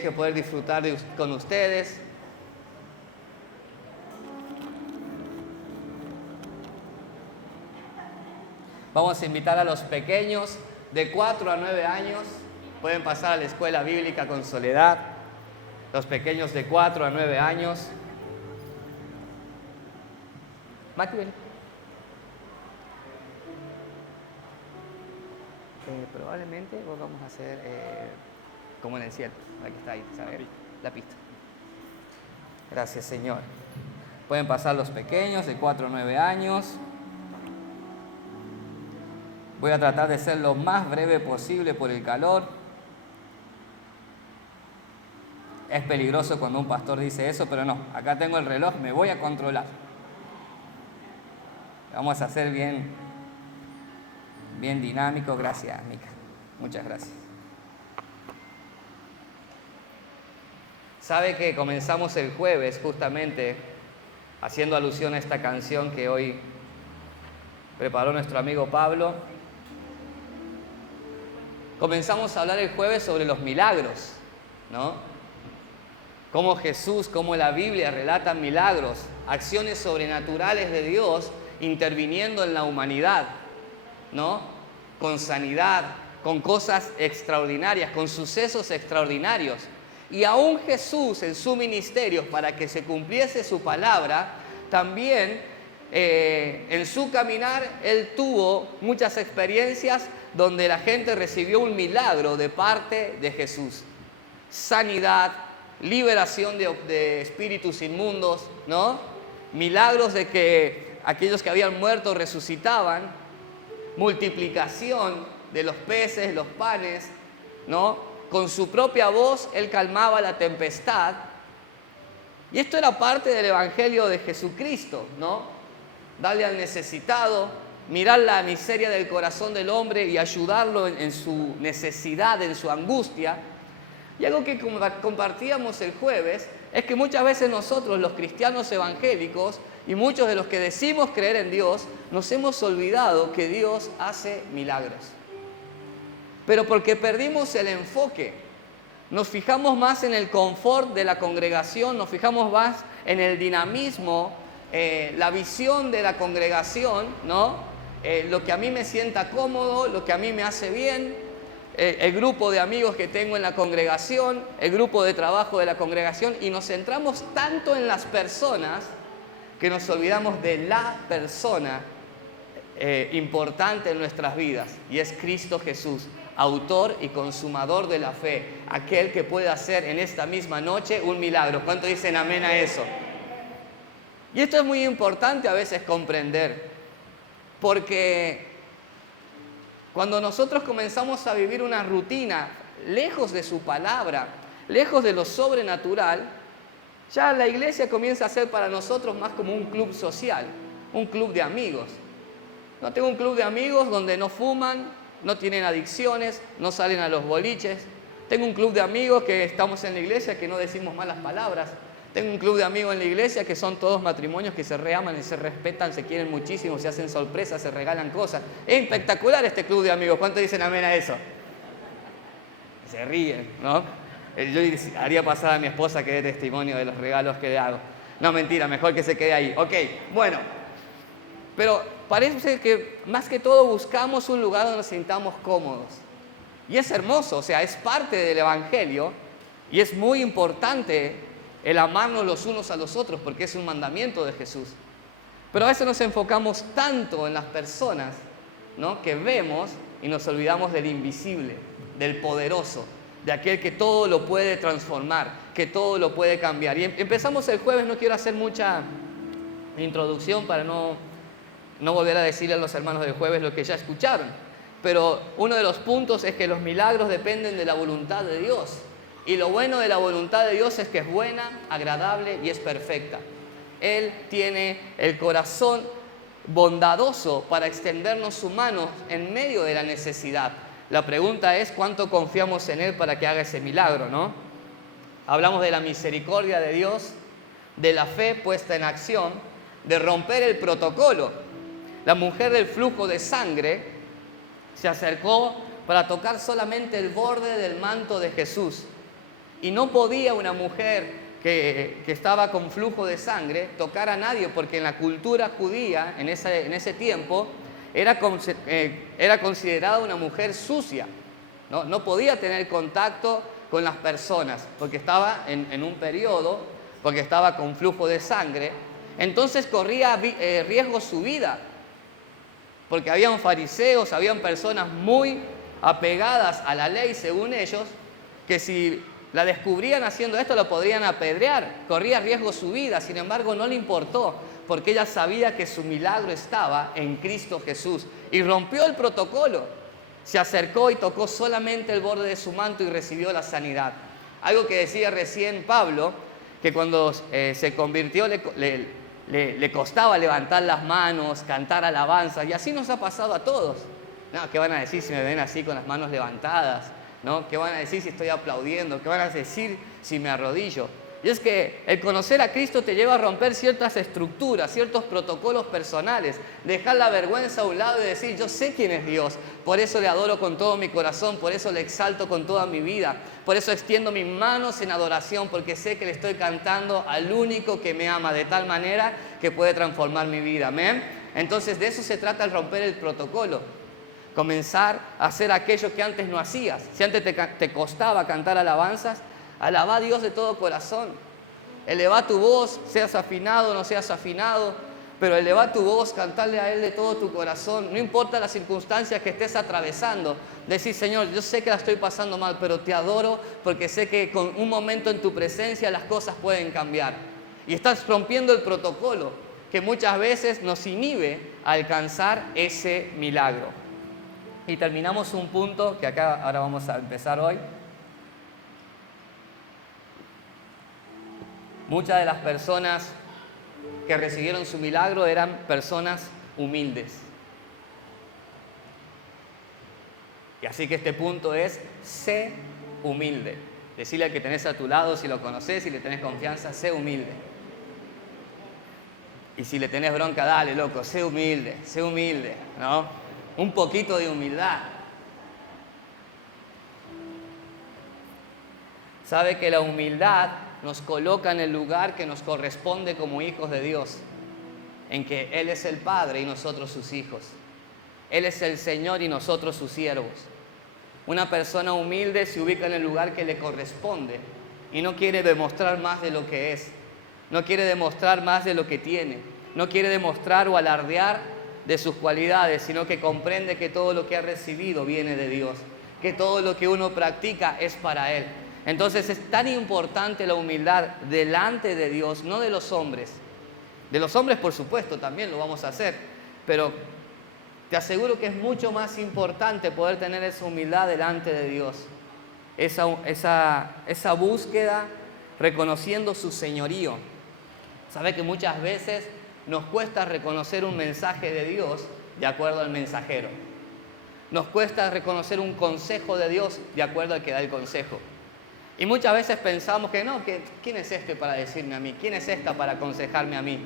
privilegio poder disfrutar con ustedes. Vamos a invitar a los pequeños de 4 a 9 años. Pueden pasar a la escuela bíblica con Soledad. Los pequeños de 4 a 9 años. Maxwell. Probablemente vamos a hacer como en el cielo. Aquí está ahí, ¿sabes? La pista. Gracias, Señor. Pueden pasar los pequeños de 4 a 9 años. Voy a tratar de ser lo más breve posible por el calor. Es peligroso cuando un pastor dice eso, pero no. Acá tengo el reloj, me voy a controlar. Vamos a hacer bien dinámico. Gracias, Mica. Muchas gracias. Sabe que comenzamos el jueves justamente haciendo alusión a esta canción que hoy preparó nuestro amigo Pablo. Comenzamos a hablar el jueves sobre los milagros, ¿no? Cómo Jesús, cómo la Biblia relata milagros, acciones sobrenaturales de Dios interviniendo en la humanidad, ¿no? Con sanidad, con cosas extraordinarias, con sucesos extraordinarios. Y aún Jesús en su ministerio, para que se cumpliese su palabra, también en su caminar, Él tuvo muchas experiencias donde la gente recibió un milagro de parte de Jesús. Sanidad, liberación de espíritus inmundos, ¿no? Milagros de que aquellos que habían muerto resucitaban, multiplicación de los peces, los panes, ¿no? Con su propia voz Él calmaba la tempestad. Y esto era parte del Evangelio de Jesucristo, ¿no? Darle al necesitado, mirar la miseria del corazón del hombre y ayudarlo en su necesidad, en su angustia. Y algo que compartíamos el jueves es que muchas veces nosotros, los cristianos evangélicos, y muchos de los que decimos creer en Dios, nos hemos olvidado que Dios hace milagros. Pero porque perdimos el enfoque, nos fijamos más en el confort de la congregación, nos fijamos más en el dinamismo, la visión de la congregación, ¿no? Lo que a mí me sienta cómodo, lo que a mí me hace bien, el grupo de amigos que tengo en la congregación, el grupo de trabajo de la congregación, y nos centramos tanto en las personas que nos olvidamos de la persona importante en nuestras vidas, y es Cristo Jesús, autor y consumador de la fe, aquel que puede hacer en esta misma noche un milagro. ¿Cuánto dicen amén a eso? Y esto es muy importante a veces comprender, porque cuando nosotros comenzamos a vivir una rutina lejos de su palabra, lejos de lo sobrenatural, ya la iglesia comienza a ser para nosotros más como un club social, un club de amigos. No tengo un club de amigos donde no fuman, no tienen adicciones, no salen a los boliches. Tengo un club de amigos que estamos en la iglesia que no decimos malas palabras. Tengo un club de amigos en la iglesia que son todos matrimonios que se reaman y se respetan, se quieren muchísimo, se hacen sorpresas, se regalan cosas. Es espectacular este club de amigos. ¿Cuántos dicen amén a eso? Se ríen, ¿no? Yo haría pasar a mi esposa que dé testimonio de los regalos que le hago. No, mentira, mejor que se quede ahí. Ok, bueno. Pero parece que más que todo buscamos un lugar donde nos sintamos cómodos. Y es hermoso, o sea, es parte del Evangelio y es muy importante el amarnos los unos a los otros, porque es un mandamiento de Jesús. Pero a veces nos enfocamos tanto en las personas, ¿no?, que vemos y nos olvidamos del invisible, del poderoso, de aquel que todo lo puede transformar, que todo lo puede cambiar. Y empezamos el jueves, no quiero hacer mucha introducción para no volver a decirle a los hermanos del jueves lo que ya escucharon. Pero uno de los puntos es que los milagros dependen de la voluntad de Dios. Y lo bueno de la voluntad de Dios es que es buena, agradable y es perfecta. Él tiene el corazón bondadoso para extendernos su mano en medio de la necesidad. La pregunta es cuánto confiamos en Él para que haga ese milagro, ¿no? Hablamos de la misericordia de Dios, de la fe puesta en acción, de romper el protocolo. La mujer del flujo de sangre se acercó para tocar solamente el borde del manto de Jesús. Y no podía una mujer que estaba con flujo de sangre tocar a nadie, porque en la cultura judía, en ese tiempo, era considerada una mujer sucia. No podía tener contacto con las personas, porque estaba en un periodo, porque estaba con flujo de sangre. Entonces corría riesgo su vida, porque habían fariseos, habían personas muy apegadas a la ley, según ellos, que si la descubrían haciendo esto, lo podrían apedrear. Corría riesgo su vida, sin embargo, no le importó, porque ella sabía que su milagro estaba en Cristo Jesús. Y rompió el protocolo. Se acercó y tocó solamente el borde de su manto y recibió la sanidad. Algo que decía recién Pablo, que cuando se convirtió le costaba levantar las manos, cantar alabanzas, y así nos ha pasado a todos. No, ¿qué van a decir si me ven así con las manos levantadas? ¿No? ¿Qué van a decir si estoy aplaudiendo? ¿Qué van a decir si me arrodillo? Y es que el conocer a Cristo te lleva a romper ciertas estructuras, ciertos protocolos personales, dejar la vergüenza a un lado y decir, yo sé quién es Dios, por eso le adoro con todo mi corazón, por eso le exalto con toda mi vida, por eso extiendo mis manos en adoración, porque sé que le estoy cantando al único que me ama de tal manera que puede transformar mi vida. ¿Amén? Entonces de eso se trata el romper el protocolo. Comenzar a hacer aquello que antes no hacías. Si antes te costaba cantar alabanzas, alabá a Dios de todo corazón. Elevá tu voz, seas afinado o no seas afinado, pero elevá tu voz, cantarle a Él de todo tu corazón. No importa las circunstancias que estés atravesando. Decir, Señor, yo sé que la estoy pasando mal, pero te adoro porque sé que con un momento en tu presencia las cosas pueden cambiar. Y estás rompiendo el protocolo que muchas veces nos inhibe a alcanzar ese milagro. Y terminamos un punto que acá ahora vamos a empezar hoy. Muchas de las personas que recibieron su milagro eran personas humildes. Y así que este punto es, sé humilde. Decirle al que tenés a tu lado, si lo conocés, si le tenés confianza, sé humilde. Y si le tenés bronca, dale, loco, sé humilde, ¿no? Un poquito de humildad. Sabe que la humildad nos coloca en el lugar que nos corresponde como hijos de Dios, en que Él es el Padre y nosotros sus hijos. Él es el Señor y nosotros sus siervos. Una persona humilde se ubica en el lugar que le corresponde y no quiere demostrar más de lo que es, no quiere demostrar más de lo que tiene, no quiere demostrar o alardear de sus cualidades, sino que comprende que todo lo que ha recibido viene de Dios, que todo lo que uno practica es para Él. Entonces es tan importante la humildad delante de Dios, no de los hombres. De los hombres, por supuesto, también lo vamos a hacer, pero te aseguro que es mucho más importante poder tener esa humildad delante de Dios, esa búsqueda reconociendo su señorío. Sabe que muchas veces nos cuesta reconocer un mensaje de Dios de acuerdo al mensajero. Nos cuesta reconocer un consejo de Dios de acuerdo al que da el consejo. Y muchas veces pensamos que no, que ¿quién es este para decirme a mí? ¿Quién es esta para aconsejarme a mí?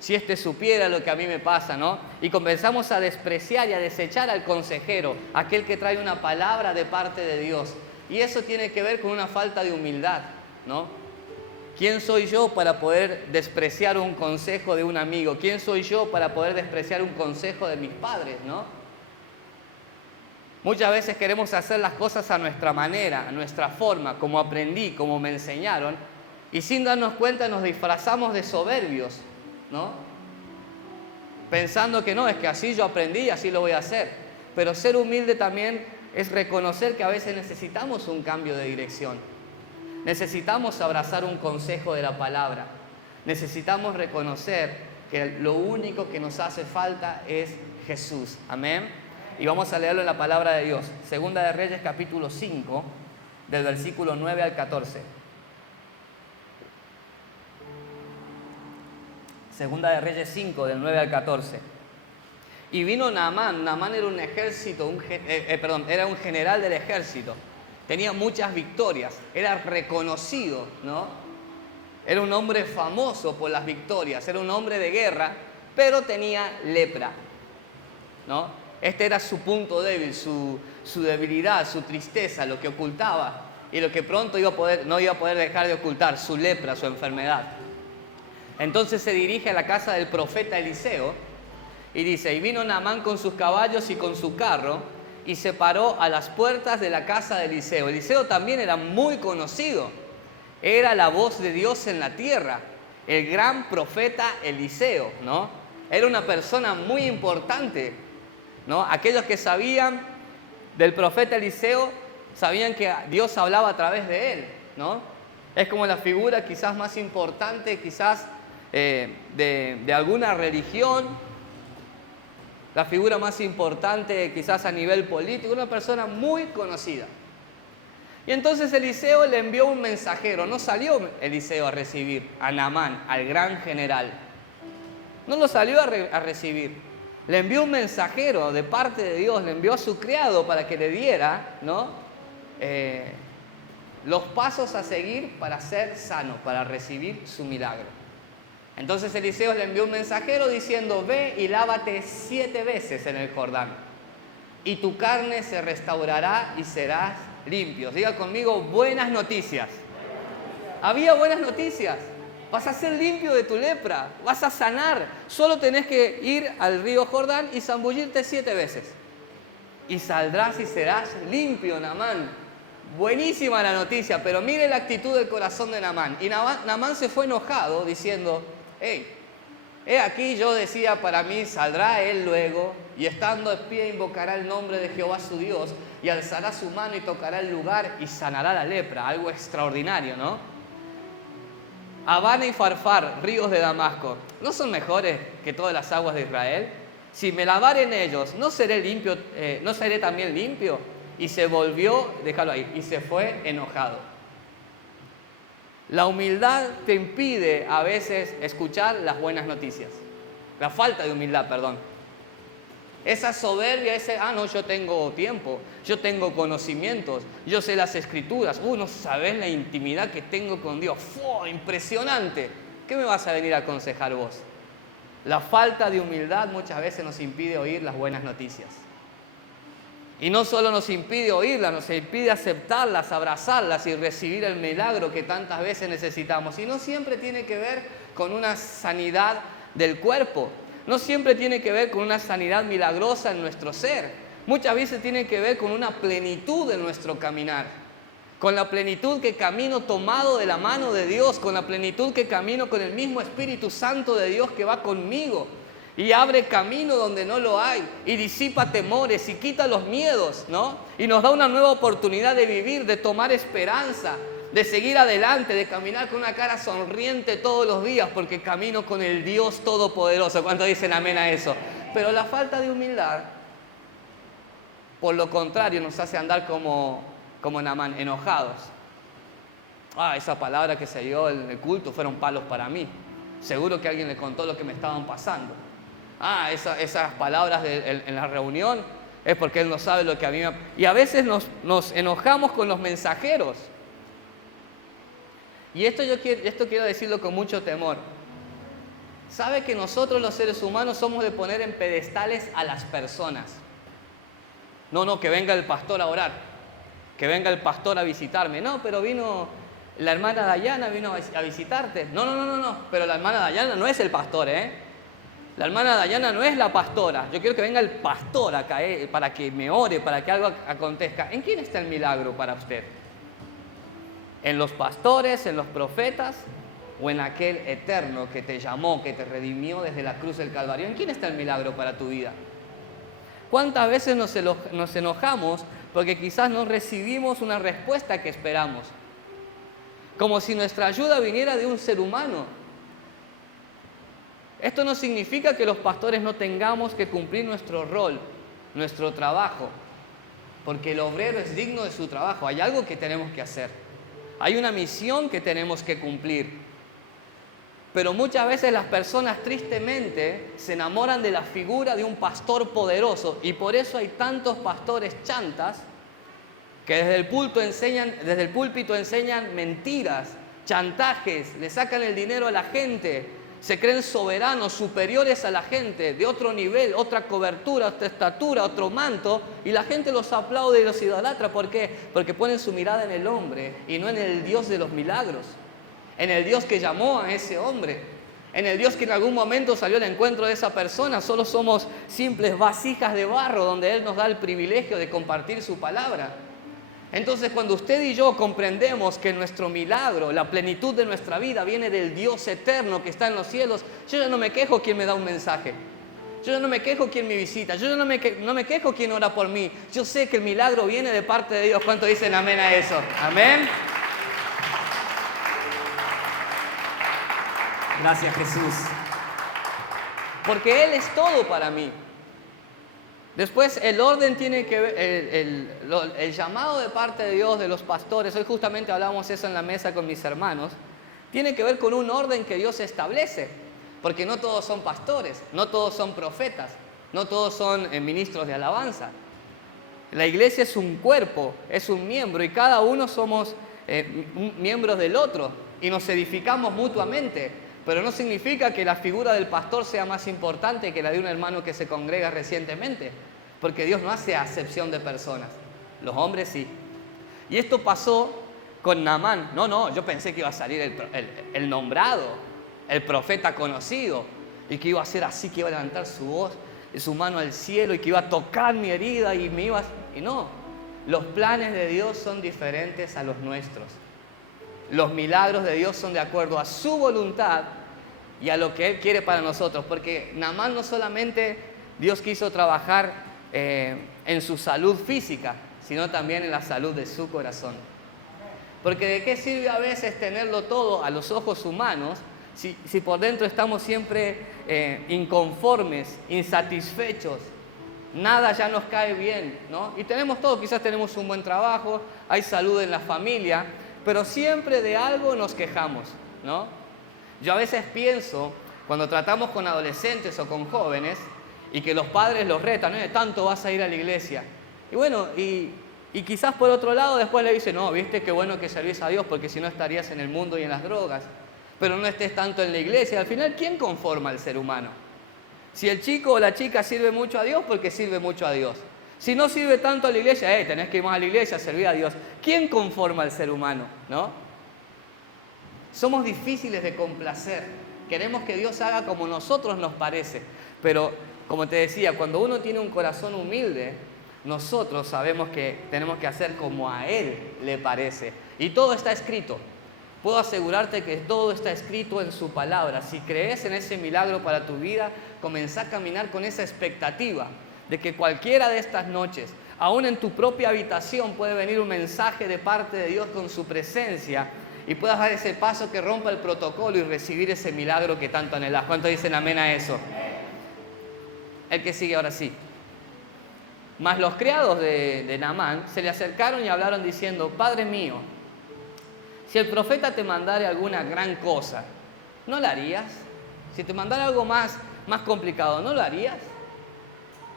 Si este supiera lo que a mí me pasa, ¿no? Y comenzamos a despreciar y a desechar al consejero, aquel que trae una palabra de parte de Dios. Y eso tiene que ver con una falta de humildad, ¿no? ¿Quién soy yo para poder despreciar un consejo de un amigo? ¿Quién soy yo para poder despreciar un consejo de mis padres, no? Muchas veces queremos hacer las cosas a nuestra manera, a nuestra forma, como aprendí, como me enseñaron, y sin darnos cuenta nos disfrazamos de soberbios, ¿no? Pensando que no, es que así yo aprendí y así lo voy a hacer. Pero ser humilde también es reconocer que a veces necesitamos un cambio de dirección. Necesitamos abrazar un consejo de la palabra. Necesitamos reconocer que lo único que nos hace falta es Jesús. Amén. Y vamos a leerlo en la palabra de Dios. Segunda de Reyes, capítulo 5, del versículo 9 al 14. Segunda de Reyes 5, del 9 al 14. Y vino Naamán. Naamán era un era un general del ejército. Tenía muchas victorias, era reconocido, ¿no? Era un hombre famoso por las victorias, era un hombre de guerra, pero tenía lepra, ¿no? Este era su punto débil, su debilidad, su tristeza, lo que ocultaba. y lo que pronto no iba a poder dejar de ocultar, su lepra, su enfermedad. Entonces se dirige a la casa del profeta Eliseo y dice, y vino Naamán con sus caballos y con su carro y se paró a las puertas de la casa de Eliseo. Eliseo también era muy conocido, era la voz de Dios en la tierra, el gran profeta Eliseo, ¿no? Era una persona muy importante, ¿no? Aquellos que sabían del profeta Eliseo sabían que Dios hablaba a través de él, ¿no? Es como la figura quizás más importante, quizás de alguna religión, la figura más importante quizás a nivel político, una persona muy conocida. Y entonces Eliseo le envió un mensajero. No salió Eliseo a recibir a Naamán, al gran general. No lo salió a recibir. Le envió un mensajero de parte de Dios, le envió a su criado para que le diera, ¿no? Los pasos a seguir para ser sano, para recibir su milagro. Entonces Eliseo le envió un mensajero diciendo, ve y lávate 7 veces en el Jordán, y tu carne se restaurará y serás limpio. Diga conmigo, buenas noticias. Había buenas noticias. Vas a ser limpio de tu lepra, vas a sanar. Solo tenés que ir al río Jordán y zambullirte 7 veces. Y saldrás y serás limpio, Naamán. Buenísima la noticia, pero mire la actitud del corazón de Naamán. Y Naamán se fue enojado diciendo, hey, aquí yo decía para mí, saldrá él luego y estando de pie invocará el nombre de Jehová su Dios y alzará su mano y tocará el lugar y sanará la lepra. Algo extraordinario, ¿no? Abana y Farfar, ríos de Damasco, ¿no son mejores que todas las aguas de Israel? Si me lavare en ellos, ¿no seré limpio? ¿No seré también limpio? Y se volvió, déjalo ahí, y se fue enojado. La humildad te impide a veces escuchar las buenas noticias. La falta de humildad, perdón. Esa soberbia, no, yo tengo tiempo, yo tengo conocimientos, yo sé las escrituras. No sabés la intimidad que tengo con Dios. ¡Fua! Impresionante. ¿Qué me vas a venir a aconsejar vos? La falta de humildad muchas veces nos impide oír las buenas noticias. Y no solo nos impide oírlas, nos impide aceptarlas, abrazarlas y recibir el milagro que tantas veces necesitamos. Y no siempre tiene que ver con una sanidad del cuerpo. No siempre tiene que ver con una sanidad milagrosa en nuestro ser. Muchas veces tiene que ver con una plenitud en nuestro caminar. Con la plenitud que camino tomado de la mano de Dios. Con la plenitud que camino con el mismo Espíritu Santo de Dios que va conmigo. Y abre camino donde no lo hay. Y disipa temores y quita los miedos, ¿no? Y nos da una nueva oportunidad de vivir, de tomar esperanza, de seguir adelante, de caminar con una cara sonriente todos los días, porque camino con el Dios Todopoderoso. ¿Cuántos dicen amén a eso? Pero la falta de humildad, por lo contrario, nos hace andar como Naamán, enojados. Esa palabra que se dio en el culto fueron palos para mí. Seguro que alguien le contó lo que me estaban pasando. Esas palabras en la reunión es porque él no sabe lo que a mí me... Y a veces nos enojamos con los mensajeros. Y esto quiero decirlo con mucho temor. ¿Sabe que nosotros los seres humanos somos de poner en pedestales a las personas? No, que venga el pastor a orar, que venga el pastor a visitarme. No, pero vino la hermana Dayana, vino a visitarte. No, pero la hermana Dayana no es el pastor, La hermana Dayana no es la pastora. Yo quiero que venga el pastor acá, para que me ore, para que algo acontezca. ¿En quién está el milagro para usted? ¿En los pastores, en los profetas o en aquel eterno que te llamó, que te redimió desde la cruz del Calvario? ¿En quién está el milagro para tu vida? ¿Cuántas veces nos enojamos porque quizás no recibimos una respuesta que esperamos? Como si nuestra ayuda viniera de un ser humano. Esto no significa que los pastores no tengamos que cumplir nuestro rol, nuestro trabajo, porque el obrero es digno de su trabajo. Hay algo que tenemos que hacer. Hay una misión que tenemos que cumplir. Pero muchas veces las personas tristemente se enamoran de la figura de un pastor poderoso y por eso hay tantos pastores chantas que desde el púlpito enseñan mentiras, chantajes, le sacan el dinero a la gente, Se creen soberanos, superiores a la gente, de otro nivel, otra cobertura, otra estatura, otro manto, y la gente los aplaude y los idolatra. ¿Por qué? Porque ponen su mirada en el hombre y no en el Dios de los milagros, en el Dios que llamó a ese hombre, en el Dios que en algún momento salió al encuentro de esa persona. Solo somos simples vasijas de barro donde Él nos da el privilegio de compartir su palabra. Entonces, cuando usted y yo comprendemos que nuestro milagro, la plenitud de nuestra vida viene del Dios eterno que está en los cielos, yo ya no me quejo quien me da un mensaje. Yo ya no me quejo quien me visita. Yo ya no me quejo quien ora por mí. Yo sé que el milagro viene de parte de Dios. ¿Cuántos dicen amén a eso? Amén. Gracias, Jesús. Porque Él es todo para mí. Después el orden tiene que ver, el llamado de parte de Dios, de los pastores, hoy justamente hablábamos eso en la mesa con mis hermanos, tiene que ver con un orden que Dios establece, porque no todos son pastores, no todos son profetas, no todos son ministros de alabanza. La iglesia es un cuerpo, es un miembro, y cada uno somos miembros del otro, y nos edificamos mutuamente. Pero no significa que la figura del pastor sea más importante que la de un hermano que se congrega recientemente, porque Dios no hace acepción de personas, los hombres sí. Y esto pasó con Naamán. No, yo pensé que iba a salir el nombrado, el profeta conocido, y que iba a ser así, que iba a levantar su voz, su mano al cielo, y que iba a tocar mi herida, y no, los planes de Dios son diferentes a los nuestros. Los milagros de Dios son de acuerdo a su voluntad y a lo que Él quiere para nosotros. Porque Naamán no solamente Dios quiso trabajar en su salud física, sino también en la salud de su corazón. Porque ¿de qué sirve a veces tenerlo todo a los ojos humanos si por dentro estamos siempre inconformes, insatisfechos? Nada ya nos cae bien, ¿no? Y tenemos todo, quizás tenemos un buen trabajo, hay salud en la familia, pero siempre de algo nos quejamos, ¿no? Yo a veces pienso, cuando tratamos con adolescentes o con jóvenes, y que los padres los retan, ¿no? Tanto vas a ir a la iglesia. Y bueno, y quizás por otro lado después le dicen, no, viste qué bueno que servís a Dios, porque si no estarías en el mundo y en las drogas. Pero no estés tanto en la iglesia. Al final, ¿quién conforma al ser humano? Si el chico o la chica sirve mucho a Dios, porque sirve mucho a Dios. Si no sirve tanto a la iglesia, tenés que ir más a la iglesia, servir a Dios. ¿Quién conforma al ser humano? ¿No? Somos difíciles de complacer. Queremos que Dios haga como nosotros nos parece. Pero, como te decía, cuando uno tiene un corazón humilde, nosotros sabemos que tenemos que hacer como a Él le parece. Y todo está escrito. Puedo asegurarte que todo está escrito en su palabra. Si crees en ese milagro para tu vida, comenzá a caminar con esa expectativa de que cualquiera de estas noches, aún en tu propia habitación, puede venir un mensaje de parte de Dios con su presencia y puedas dar ese paso que rompa el protocolo y recibir ese milagro que tanto anhelas. ¿Cuántos dicen amén a eso? El que sigue ahora sí. Mas los criados de Naamán se le acercaron y hablaron diciendo, Padre mío, si el profeta te mandara alguna gran cosa, ¿no la harías? Si te mandara algo más complicado, ¿no lo harías?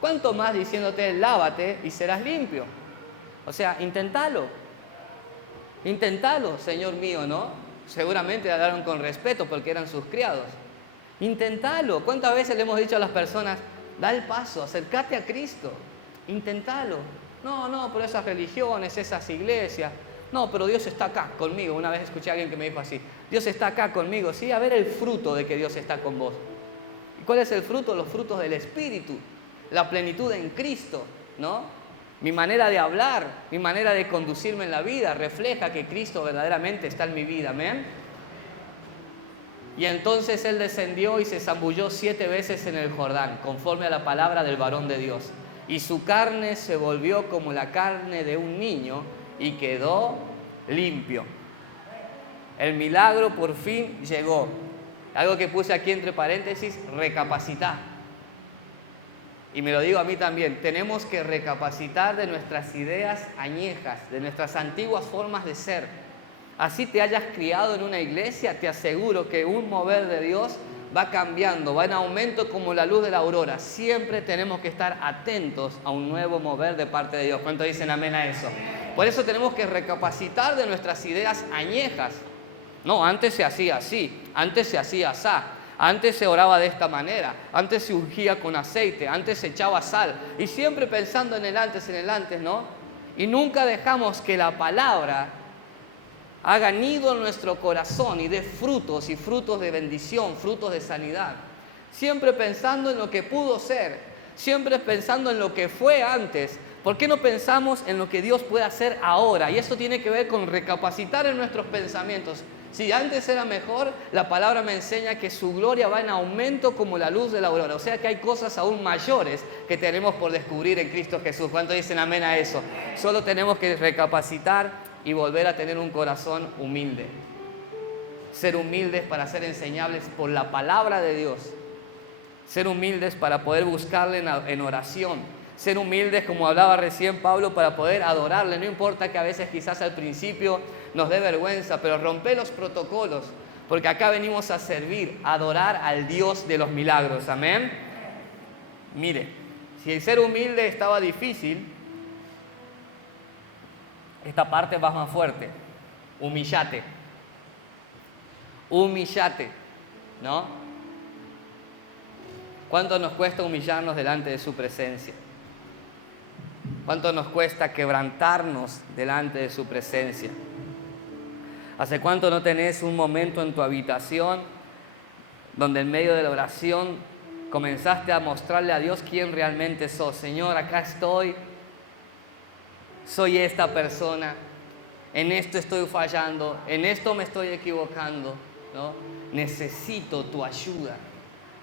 ¿Cuánto más diciéndote, lávate y serás limpio? O sea, inténtalo, Señor mío, ¿no? Seguramente le hablaron con respeto porque eran sus criados. Inténtalo. ¿Cuántas veces le hemos dicho a las personas, da el paso, acércate a Cristo, inténtalo? No, por esas religiones, esas iglesias. No, pero Dios está acá conmigo. Una vez escuché a alguien que me dijo así, Dios está acá conmigo. Sí, a ver el fruto de que Dios está con vos. ¿Y cuál es el fruto? Los frutos del Espíritu. La plenitud en Cristo, ¿no? Mi manera de hablar, mi manera de conducirme en la vida refleja que Cristo verdaderamente está en mi vida, ¿amén? Y entonces Él descendió y se zambulló 7 veces en el Jordán, conforme a la palabra del varón de Dios. Y su carne se volvió como la carne de un niño y quedó limpio. El milagro por fin llegó. Algo que puse aquí entre paréntesis, recapacitar. Y me lo digo a mí también, tenemos que recapacitar de nuestras ideas añejas, de nuestras antiguas formas de ser. Así te hayas criado en una iglesia, te aseguro que un mover de Dios va cambiando, va en aumento como la luz de la aurora. Siempre tenemos que estar atentos a un nuevo mover de parte de Dios. ¿Cuántos dicen amén a eso? Por eso tenemos que recapacitar de nuestras ideas añejas. No, antes se hacía así, antes se hacía así. Antes se oraba de esta manera, antes se ungía con aceite, antes se echaba sal. Y siempre pensando en el antes, ¿no? Y nunca dejamos que la palabra haga nido en nuestro corazón y dé frutos, y frutos de bendición, frutos de sanidad. Siempre pensando en lo que pudo ser, siempre pensando en lo que fue antes. ¿Por qué no pensamos en lo que Dios puede hacer ahora? Y esto tiene que ver con recapacitar en nuestros pensamientos. Si antes era mejor, la palabra me enseña que su gloria va en aumento como la luz de la aurora. O sea que hay cosas aún mayores que tenemos por descubrir en Cristo Jesús. ¿Cuántos dicen amén a eso? Solo tenemos que recapacitar y volver a tener un corazón humilde. Ser humildes para ser enseñables por la palabra de Dios. Ser humildes para poder buscarle en oración. Ser humildes, como hablaba recién Pablo, para poder adorarle. No importa que a veces quizás al principio nos dé vergüenza, pero rompe los protocolos, porque acá venimos a servir, a adorar al Dios de los milagros. Amén. Mire, si el ser humilde estaba difícil, esta parte va más fuerte. Humillate. Humillate, ¿no? ¿Cuánto nos cuesta humillarnos delante de su presencia? ¿Cuánto nos cuesta quebrantarnos delante de su presencia? ¿Hace cuánto no tenés un momento en tu habitación donde en medio de la oración comenzaste a mostrarle a Dios quién realmente sos? Señor, acá estoy, soy esta persona, en esto estoy fallando, en esto me estoy equivocando, ¿no? Necesito tu ayuda,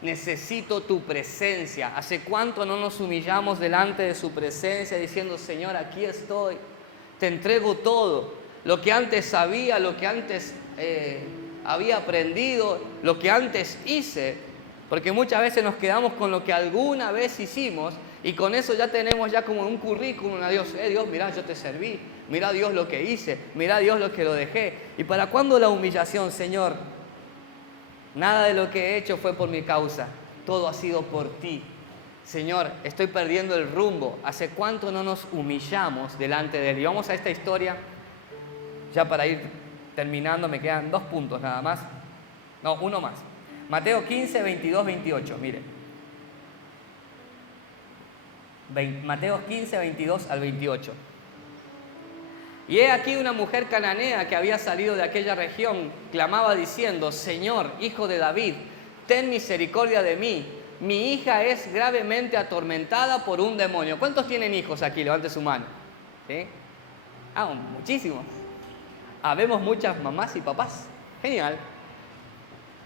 necesito tu presencia. ¿Hace cuánto no nos humillamos delante de su presencia diciendo, Señor, aquí estoy, te entrego todo? Lo que antes sabía, lo que antes había aprendido, lo que antes hice, porque muchas veces nos quedamos con lo que alguna vez hicimos y con eso ya tenemos ya como un currículum a Dios. Dios, mira, yo te serví, mira Dios lo que hice, mira Dios lo que lo dejé. ¿Y para cuándo la humillación, Señor? Nada de lo que he hecho fue por mi causa, todo ha sido por ti. Señor, estoy perdiendo el rumbo. ¿Hace cuánto no nos humillamos delante de Él? Y vamos a esta historia. Ya para ir terminando, me quedan 2 puntos nada más. No, uno más. Mateo 15, 22, 28. Mire. Mateo 15, 22 al 28. Y he aquí una mujer cananea que había salido de aquella región, clamaba diciendo, Señor, hijo de David, ten misericordia de mí. Mi hija es gravemente atormentada por un demonio. ¿Cuántos tienen hijos aquí? Levante su mano. ¿Sí? Muchísimos. Habemos muchas mamás y papás. Genial.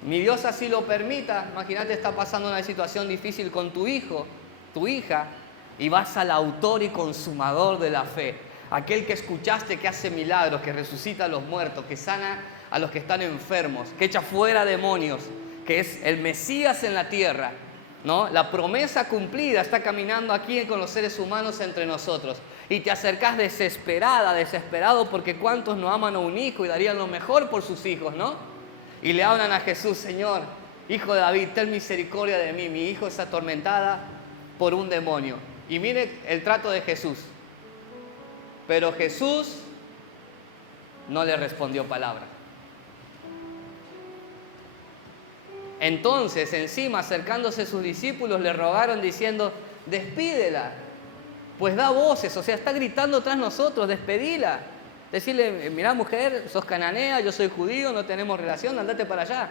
Mi Dios así lo permita. Imagínate, está pasando una situación difícil con tu hijo, tu hija, y vas al autor y consumador de la fe. Aquel que escuchaste que hace milagros, que resucita a los muertos, que sana a los que están enfermos, que echa fuera demonios, que es el Mesías en la tierra, ¿no? La promesa cumplida está caminando aquí con los seres humanos entre nosotros. Y te acercás desesperado, porque cuántos no aman a un hijo y darían lo mejor por sus hijos, ¿no? Y le hablan a Jesús, Señor, hijo de David, ten misericordia de mí, mi hijo está atormentada por un demonio. Y mire el trato de Jesús. Pero Jesús no le respondió palabra. Entonces, encima, acercándose sus discípulos, le rogaron diciendo, despídela, pues da voces, o sea, está gritando tras nosotros, despedila. Decirle, mirá mujer, sos cananea, yo soy judío, no tenemos relación, andate para allá.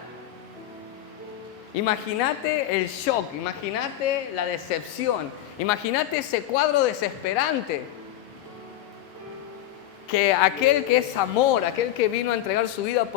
Imagínate el shock, imagínate la decepción, imagínate ese cuadro desesperante. Que aquel que es amor, aquel que vino a entregar su vida por